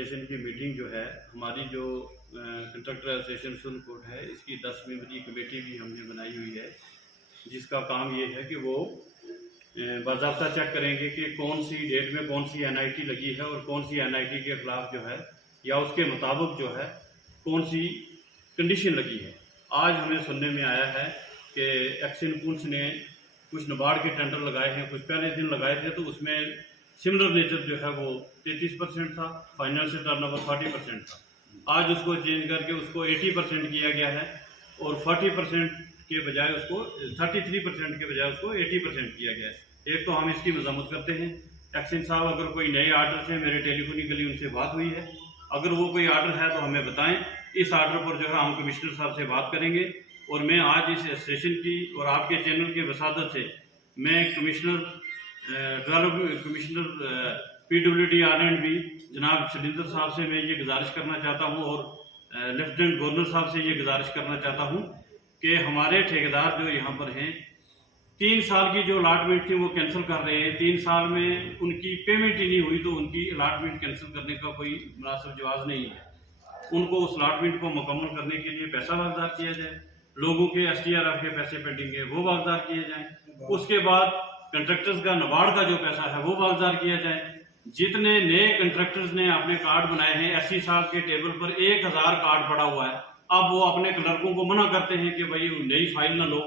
Association की meeting जो है, हमारी जो कंट्रैक्टर एसोसिएशन सुरनकोट है, इसकी 10 मेंबरी कमेटी भी हमने बनाई हुई है, जिसका काम ये है कि वो बाज़ाब्ता चेक करेंगे कि कौन सी डेट में कौन सी एनआईटी लगी है और कौन सी एनआईटी के ख़िलाफ़ जो है या उसके मुताबिक जो है कौन सी कंडीशन लगी है। आज हमें सुनने में आया है कि एक्सिन पुंछ ने कुछ नाबार्ड के टेंडर लगाए हैं, कुछ पहले दिन लगाए थे, तो उसमें सिमिलर नेचर जो है वो 33% था, फाइनेंशियल टर्नओवर 40% था। आज उसको चेंज करके उसको 80% किया गया है और 40% के बजाय उसको 33% के बजाय उसको 80% किया गया है। एक तो हम इसकी मजम्मत करते हैं। एक्सिन साहब अगर कोई नए आर्डर से मेरे टेलीफोनिकली उनसे बात हुई है, अगर वो कोई आर्डर है तो हमें बताएं। इस आर्डर पर जो है हम कमिश्नर साहब से बात करेंगे और मैं आज इस एसोसिएशन की और आपके चैनल की वसादत से मैं कमिश्नर PWD-R&B जनाब शरिंदर साहब से मैं ये गुजारिश करना चाहता हूँ और लेफ्टिनेंट गवर्नर साहब से ये गुजारिश करना चाहता हूँ कि हमारे ठेकेदार जो यहाँ पर हैं 3 साल की जो अलाटमेंट थी वो कैंसिल कर रहे हैं। 3 साल में उनकी पेमेंट ही नहीं हुई तो उनकी अलाटमेंट कैंसिल करने का कोई मुनासिब जवाज़ नहीं है। उनको उस अलाटमेंट को मुकम्मल करने के लिए पैसा वागदार किया जाए, लोगों के SDRF के पैसे पेंडिंग है वो वागदार किए जाएँ। उसके बाद कंट्रैक्टर्स का नाबार्ड का जो पैसा है वो वागदार किया जाए। जितने नए कंट्रैक्टर्स ने अपने कार्ड बनाए हैं, SC साहब के टेबल पर 1000 कार्ड पड़ा हुआ है। अब वो अपने क्लर्कों को मना करते हैं कि भाई नई फाइल ना लो।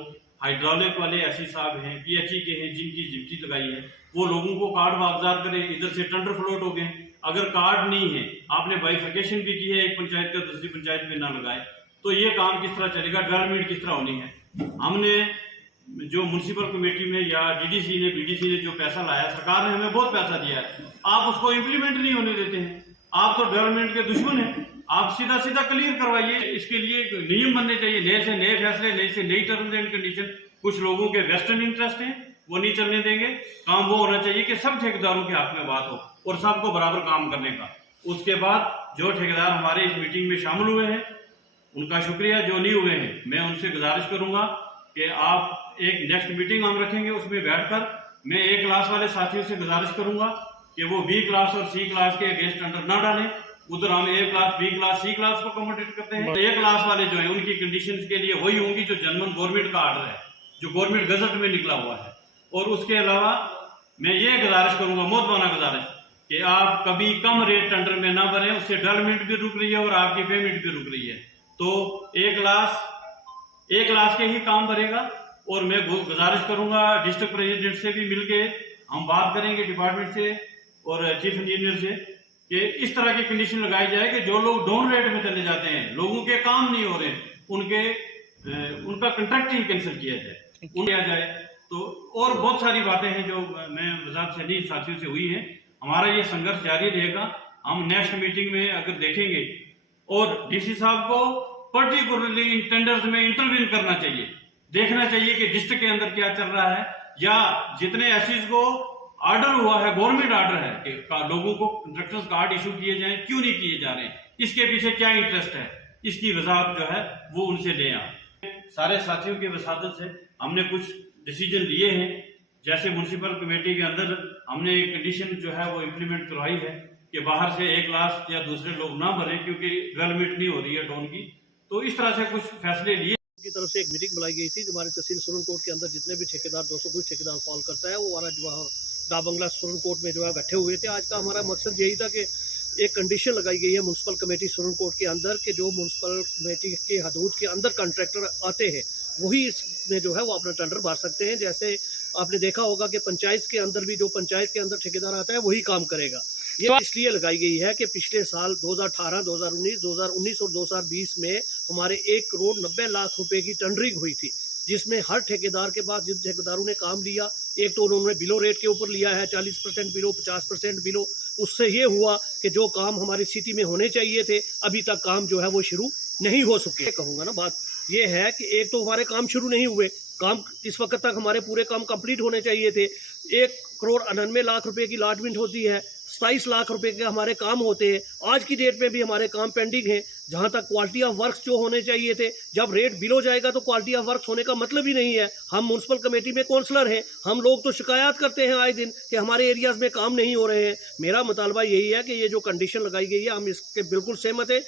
हाइड्रोलिक वाले SC साहब हैं, PHE के हैं, जिनकी जिप्सी लगाई है, वो लोगों को कार्ड वागदार करें। इधर से टेंडर फ्लोट हो गए। अगर कार्ड नहीं है, आपने बाइफर्केशन भी की है, एक पंचायत का दूसरी पंचायत में ना लगाए, तो ये काम किस तरह चलेगा? डेवलपमेंट किस तरह होनी है? हमने जो म्यूनसिपल कमेटी में या DDC ने BDC ने जो पैसा लाया, सरकार ने हमें बहुत पैसा दिया है, आप उसको इम्प्लीमेंट नहीं होने देते हैं। आप तो डेवलपमेंट के दुश्मन हैं। आप सीधा सीधा क्लियर करवाइए। इसके लिए नियम बनने चाहिए, नए से नए फैसले, नए से नई टर्म्स एंड कंडीशन। कुछ लोगों के वेस्टर्न इंटरेस्ट हैं, वो नहीं चलने देंगे। काम वो होना चाहिए कि सब ठेकेदारों के हक में बात हो और सबको बराबर काम करने का। उसके बाद जो ठेकेदार हमारे इस मीटिंग में शामिल हुए हैं उनका शुक्रिया, जो नहीं हुए हैं मैं उनसे गुजारिश करूंगा कि आप एक नेक्स्ट मीटिंग हम रखेंगे, उसमें बैठकर मैं A क्लास वाले साथियों से गुजारिश करूंगा कि वो B क्लास और C क्लास के अगेंस्ट टेंडर ना डालें। उधर हम A class, B class, C class को अकोमोडेट करते हैं। A क्लास वाले जो है उनकी कंडीशंस के लिए वही होंगी जो जनरल गवर्नमेंट का आर्डर है, जो गवर्नमेंट गजट में निकला हुआ है। और उसके अलावा मैं ये गुजारिश करूंगा, मोहतबाना गुजारिश, कि आप कभी कम रेट टेंडर में ना बने। उससे डेवलपमेंट भी रुक रही है और आपकी पेमेंट भी रुक रही है। तो A क्लास के ही काम बढ़ेगा। और मैं गुजारिश करूंगा डिस्ट्रिक्ट प्रेसिडेंट से भी मिलके हम बात करेंगे, डिपार्टमेंट से और चीफ इंजीनियर से, कि इस तरह की कंडीशन लगाई जाए कि जो लोग डाउन रेट में चले जाते हैं, लोगों के काम नहीं हो रहे, उनका कंट्रैक्ट ही कैंसिल किया जाए। तो और बहुत सारी बातें हैं जो मैं वजारत शहरी साथियों से हुई हैं। हमारा ये संघर्ष जारी रहेगा। हम नेक्स्ट मीटिंग में अगर देखेंगे, और DC साहब को पर्टिकुलरली इन टेंडर्स में इंटरवीन करना चाहिए, देखना चाहिए कि डिस्ट्रिक्ट के अंदर क्या चल रहा है, या जितने एससीज को ऑर्डर हुआ है, गवर्नमेंट ऑर्डर है कि लोगों को कंट्रैक्टर्स कार्ड इशू किए जाएं, क्यों नहीं किए जा रहे, इसके पीछे क्या इंटरेस्ट है, इसकी वजाहत जो है वो उनसे लें। आप सारे साथियों की वसादत से हमने कुछ डिसीजन लिए हैं। जैसे म्यूनसिपल कमेटी के अंदर हमने एक कंडीशन जो है वो इम्प्लीमेंट करवाई है कि बाहर से A क्लास या दूसरे लोग ना भरें, क्योंकि डेवलपमेंट नहीं हो रही है टाउन की। तो इस तरह से कुछ फैसले लिए की तरफ से एक मीटिंग बुलाई गई थी। हमारे तहसील सुरनकोट के अंदर जितने भी ठेकेदार 200 कुछ ठेकेदार फॉल करता है, वो हमारा जो वहाँ डा बंगला सुरनकोट में जो है इकट्ठे हुए थे। आज का हमारा मकसद यही था कि एक कंडीशन लगाई गई है म्यूनसिपल कमेटी सुरनकोट के अंदर कि जो म्यूनसिपल कमेटी के हदूद के अंदर कॉन्ट्रैक्टर आते हैं वही इसमें जो है वो अपना टेंडर भर सकते हैं। जैसे आपने देखा होगा कि पंचायत के अंदर भी जो पंचायत के अंदर ठेकेदार आता है वही काम करेगा। ये इसलिए लगाई गई है कि पिछले साल 2018, 2019 और 2020 में हमारे 1 करोड़ 90 लाख रुपए की टेंडरिंग हुई थी, जिसमें हर ठेकेदार के पास जिन ठेकेदारों ने काम लिया, एक तो उन्होंने बिलो रेट के ऊपर लिया है 40% बिलो, 50% बिलो। उससे ये हुआ कि जो काम हमारी सिटी में होने चाहिए थे अभी तक काम जो है वो शुरू नहीं हो सके। कहूँगा ना, बात ये है कि एक तो हमारे काम शुरू नहीं हुए, काम इस वक्त तक हमारे पूरे काम कंप्लीट होने चाहिए थे। 1 करोड़ 99 लाख रुपए की अलॉटमेंट होती है, 27 लाख रुपए के हमारे काम होते हैं। आज की डेट में भी हमारे काम पेंडिंग है। जहां तक क्वालिटी ऑफ वर्क्स जो होने चाहिए थे, जब रेट बिलो जाएगा तो क्वालिटी ऑफ वर्क्स होने का मतलब ही नहीं है। हम म्यूनसिपल कमेटी में काउंसलर हैं, हम लोग तो शिकायत करते हैं आए दिन कि हमारे एरियाज में काम नहीं हो रहे हैं। मेरा मुतालबा यही है कि ये जो कंडीशन लगाई गई है, हम इसके बिल्कुल सहमत हैं।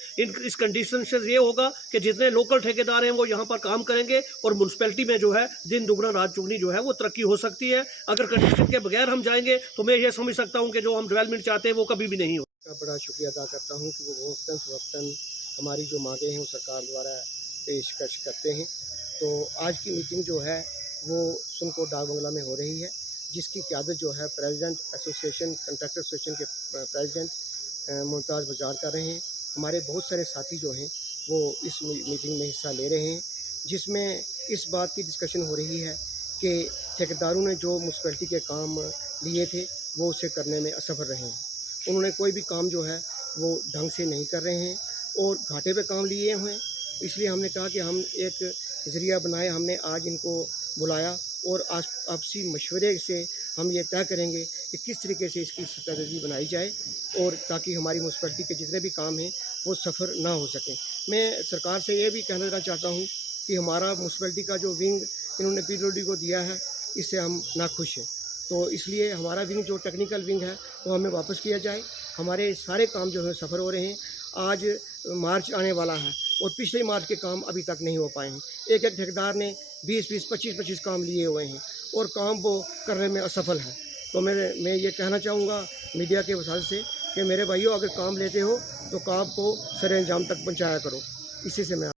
इस कंडीशन से ये होगा कि जितने लोकल ठेकेदार हैं वो यहाँ पर काम करेंगे और म्यूनसिपैलिटी में जो है दिन दुगना रात चौगुनी जो है वो तरक्की हो सकती है। अगर कंडीशन के बगैर हम जाएंगे तो मैं ये समझ सकता हूँ कि जो हम डेवलपमेंट चाहते हैं वो कभी भी नहीं हो। बड़ा शुक्रिया अदा करता हूँ कि वो वक्तन हमारी जो मांगे हैं वो सरकार द्वारा पेशकश करते हैं। तो आज की मीटिंग जो है वो सुनकोट डाक बंगला में हो रही है, जिसकी क़यादत जो है प्रेसिडेंट एसोसिएशन कंट्रैक्टर एसोसिएशन के प्रेसिडेंट मुमताज़ बजार कर रहे हैं। हमारे बहुत सारे साथी जो हैं वो इस मीटिंग में हिस्सा ले रहे हैं, जिसमें इस बात की डिस्कशन हो रही है कि ठेकेदारों ने जो म्यूनसिपैलिटी के काम लिए थे वो उसे करने में असफल रहे हैं। उन्होंने कोई भी काम जो है वो ढंग से नहीं कर रहे हैं और घाटे पे काम लिए हुए हैं। इसलिए हमने कहा कि हम एक ज़रिया बनाए, हमने आज इनको बुलाया और आपसी मशवरे से हम ये तय करेंगे कि किस तरीके से इसकी स्ट्रेटजी बनाई जाए और ताकि हमारी म्यूनसिपैलिटी के जितने भी काम हैं वो सफ़र ना हो सकें। मैं सरकार से ये भी कहना देना चाहता हूँ कि हमारा म्यूनसिपैलिटी का जो विंग इन्होंने PWD को दिया है, इससे हम नाखुश हैं। तो इसलिए हमारा विंग जो टेक्निकल विंग है वो हमें वापस किया जाए। हमारे सारे काम जो है सफ़र हो रहे हैं। आज मार्च आने वाला है और पिछले मार्च के काम अभी तक नहीं हो पाए हैं। एक ठेकेदार ने 20-20, 25-25 काम लिए हुए हैं और काम वो करने में असफल है। तो मैं ये कहना चाहूँगा मीडिया के वसाइल से कि मेरे भाइयों, अगर काम लेते हो तो काम को सरे अंजाम तक पहुँचाया करो। इसी से मैं